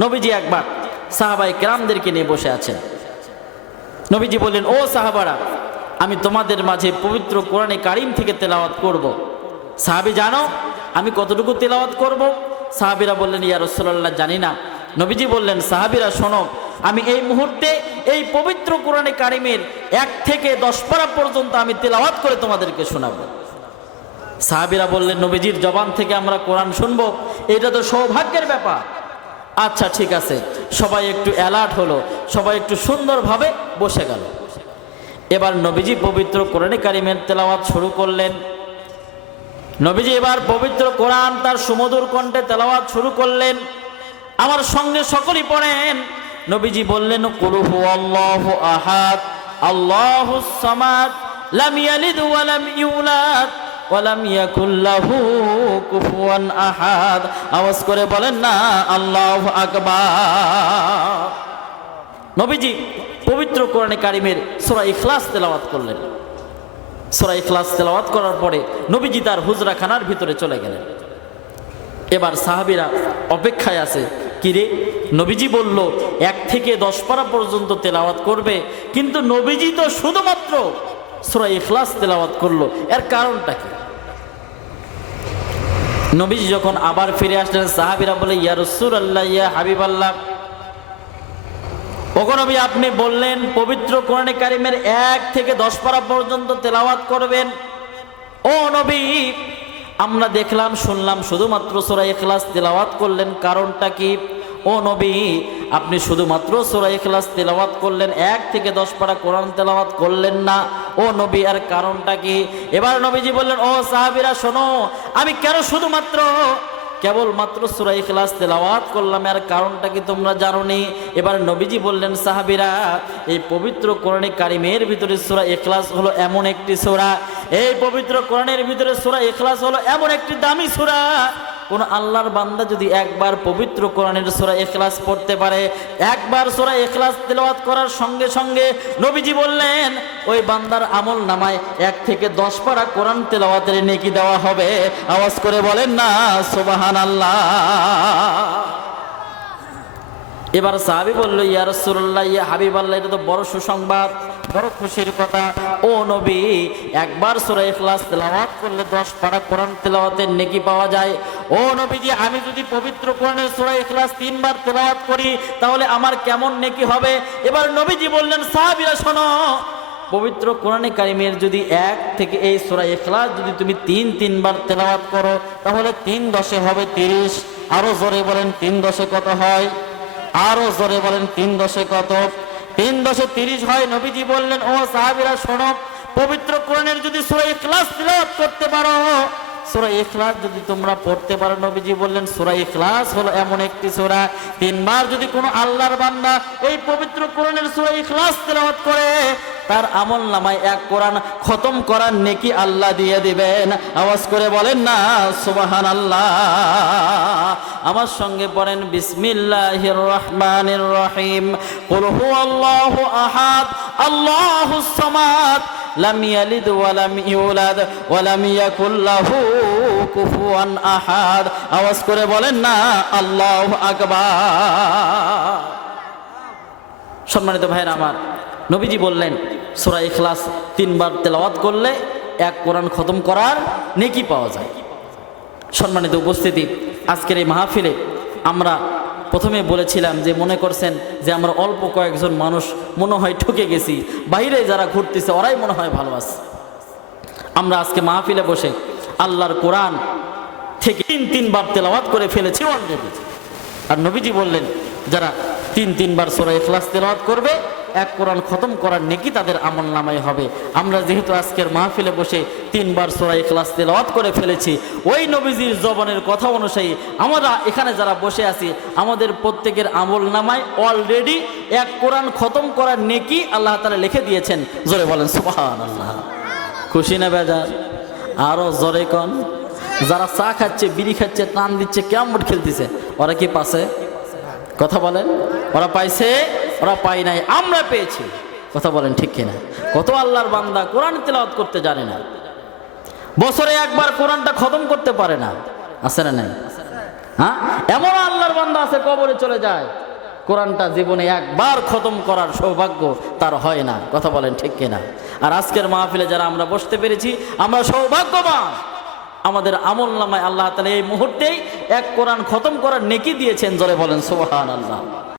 নবীজি একবার সাহাবায়ে কেরামদেরকে নিয়ে বসে আছেন। নবীজি বললেন, ও সাহাবারা, আমি তোমাদের মাঝে পবিত্র কোরআনে কারিম থেকে তেলাওয়াত করব। সাহাবী, জানো আমি কতটুকু তেলাওয়াত করব? সাহাবীরা বললেন, ইয়া রাসূলুল্লাহ, জানি না। নবীজি বললেন, সাহাবীরা শোনো, আমি এই মুহূর্তে এই পবিত্র কোরআনে কারিমের 1 থেকে 10 পারা পর্যন্ত আমি তেলাওয়াত করে তোমাদেরকে শোনাবো। সাহাবীরা বললেন, নবীজির জবান থেকে আমরা কোরআন শুনবো, এটা তো সৌভাগ্যের ব্যাপার। আচ্ছা ঠিক আছে। সবাই একটু অ্যালার্ট হলো, সবাই একটু সুন্দরভাবে বসে গেল। এবার নবীজি পবিত্র কোরআনে কারিমের তেলাওয়াত শুরু করলেন। নবীজি এবার পবিত্র কোরআন তার সুমধুর কণ্ঠে তেলাওয়াত শুরু করলেন। আমার সঙ্গে সকলেই পড়েন। নবীজি বললেন, কুল হুয়াল্লাহু আহাদ আল্লাহুস সামাদ লাম ইয়ালিদ ওয়া লাম ইউলাদ ওয়া লাম ইয়াকুল লাহু কুফুয়ান আহাদ। আওয়াজ করে বলেন না আল্লাহু আকবার। নবীজি পবিত্র কোরআনে কারিমের সূরা ইখলাস তেলাওয়াত করলেন। সূরা ইখলাস তেলাওয়াত করার পরে নবীজি তার হুজরাখানার ভিতরে চলে গেলেন। এবার সাহাবীরা অপেক্ষায় আছে, কিরে নবীজি বলল 1 থেকে 10 পারা পর্যন্ত তেলাওয়াত করবে, কিন্তু নবীজি তো শুধুমাত্র সূরা ইখলাস তেলাওয়াত করলো, এর কারণটা কি? নবীজি যখন আবার ফিরে আসলেন, সাহাবীরা বলে, ইয়া রাসূলুল্লাহ, ইয়া হাবিবাল্লাহ, ওগো নবী, আপনি বললেন পবিত্র কোরআনে কারিমের 1 থেকে 10 পারা পর্যন্ত তেলাওয়াত করবেন। ও নবী, আমরা দেখলাম শুনলাম শুধুমাত্র সূরা ইখলাস তেলাওয়াত করলেন, কারণটা কি? ও নবী, আপনি শুধুমাত্র সূরা ইখলাস তেলাওয়াত করলেন, 1 থেকে 10 পারা কোরআন তেলাওয়াত করলেন না। ও নবী, এর কারণটা কি? এবার নবীজি বললেন, ও সাহাবীরা শোনো, আমি কেন শুধুমাত্র কেবলমাত্র সূরা ইখলাস তেলাওয়াত করলাম, এর কারণটা কি তোমরা জানোনি? এবার নবীজি বললেন, সাহাবীরা, এই পবিত্র কোরআনে কারিমের ভিতরে সূরা ইখলাস হলো এমন একটি সূরা, এই পবিত্র কোরআনের ভিতরে সূরা ইখলাস হলো এমন একটি দামি সূরা, কোন আল্লাহর বান্দা যদি একবার পবিত্র কোরআনের সূরা ইখলাস পড়তে পারে, একবার সূরা ইখলাস তেলাওয়াত করার সঙ্গে সঙ্গে নবীজি বললেন ওই বান্দার আমল নামায় 1 থেকে 10 পারা কোরআন তেলাওয়াতের নেকি দেওয়া হবে। আওয়াজ করে বলেন না সুবহানাল্লাহ। এবার সাহাবী বলল, ইয়া রাসূলুল্লাহ, ইয়া হাবিবাল্লাহ, এটা তো বড় সুসংবাদ, বড় খুশির কথা। ও নবী, একবার সূরা ইখলাস তেলাওয়াত করলে 10 পারা কোরআন তেলাওয়াতের নেকি পাওয়া যায়। ও নবীজি, আমি যদি পবিত্র কোরআনের সূরা ইখলাস 3 বার তেলাওয়াত করি, তাহলে আমার কেমন নেকি হবে? এবার নবীজি বললেন, সাহাবীরা শোনো, পবিত্র কোরআনে কারিমের যদি 1 থেকে এই সূরা ইখলাস যদি তুমি 3 বার তেলাওয়াত করো, তাহলে 3 10 হবে 30। আরো জোরে বলেন 3 10 কত হয়? আরো জোরে বলেন 3 10 কত? 3 10 30 হয়। নবীজি বললেন, ও সাহাবীরা শোনো, পবিত্র কোরআনের যদি সূরা ইখলাস তেলাওয়াত করতে পারো, সূরা ইখলাস যদি তোমরা পড়তে পারো, নবীজি বললেন সূরা ইখলাস হলো এমন একটি সূরা, 3 বার যদি কোনো আল্লাহর বান্দা এই পবিত্র কোরআনের সূরা ইখলাস তেলাওয়াত করে, তার আমল নামায় 1 কোরআন খতম করার নেকি আল্লাহ দিয়ে দিবেন। আওয়াজ করে বলেন না সুবহানাল্লাহ। আমার সঙ্গে পড়েন, বিসমিল্লাহির রহমানির রহিম। কুল হুয়াল্লাহু আহাদ আল্লাহুস সামাদ লাম ইয়ালিদ ওয়া লাম ইউলাদ ওয়া লাম ইয়াকুল লাহু কুফুয়ান আহাদ। আওয়াজ করে বলেন না আল্লাহু আকবার। সম্মানিত ভাইরা আমার, নবীজি বললেন সূরা ইখলাস 3 বার তেলাওয়াত করলে 1 কোরআন খতম করার নেকি পাওয়া যায়। সম্মানিত উপস্থিতি, আজকের এই মাহফিলে আমরা প্রথমে বলেছিলাম যে মনে করছেন যে আমরা অল্প কয়েকজন মানুষ মনে হয় ঠকে গেছি, বাইরে যারা ঘুরতেছে ওরাই মনে হয় ভালো আছে। আমরা আজকে মাহফিলে বসে আল্লাহর কোরআন থেকে 3 বার তেলাওয়াত করে ফেলেছি অলরেডি। আর নবীজি বললেন যারা 3 বার সূরা ইখলাস তেলাওয়াত করবে, 1 কোরআন খতম করার নেকি তাদের আমল নামায় হবে। আমরা যেহেতু আজকের মাহফিলে বসে 3 বার সূরা ইখলাস তেলাওয়াত করে ফেলেছি, ওই নবীজির জবানের কথা অনুযায়ী আমরা এখানে যারা বসে আছি, আমাদের প্রত্যেকের আমল নামায় অলরেডি 1 কোরআন খতম করার নেকি আল্লাহ তাআলা লিখে দিয়েছেন। জোরে বলেন সুবহানাল্লাহ। খুশি না বেজার? আরো জোরে কোন? যারা চা খাচ্ছে, বিড়ি খাচ্ছে, টান দিচ্ছে, কেমন খেলতেছে, ওরা কি পাছে? কথা বলেন, ওরা পাইছে? ওরা পাই নাই, আমরা পেয়েছি। কথা বলেন ঠিক কিনা? কত আল্লাহর বান্দা কোরআন তেলাওয়াত করতে জানে না, বছরে 1 বার কোরআনটা খতম করতে পারে না, আছে না নাই? হ্যাঁ, এমন আল্লাহর বান্দা আছে কবরে চলে যায়, কোরআনটা জীবনে একবার খতম করার সৌভাগ্য তার হয় না। কথা বলেন ঠিক কিনা? আর আজকের মাহফিলে যারা আমরা বসতে পেরেছি আমরা সৌভাগ্যবান। আমাদের আমল নামায় আল্লাহ তাআলা এই মুহূর্তেই এক কোরআন খতম করার নেকি দিয়েছেন। জোরে বলেন সুবহানাল্লাহ।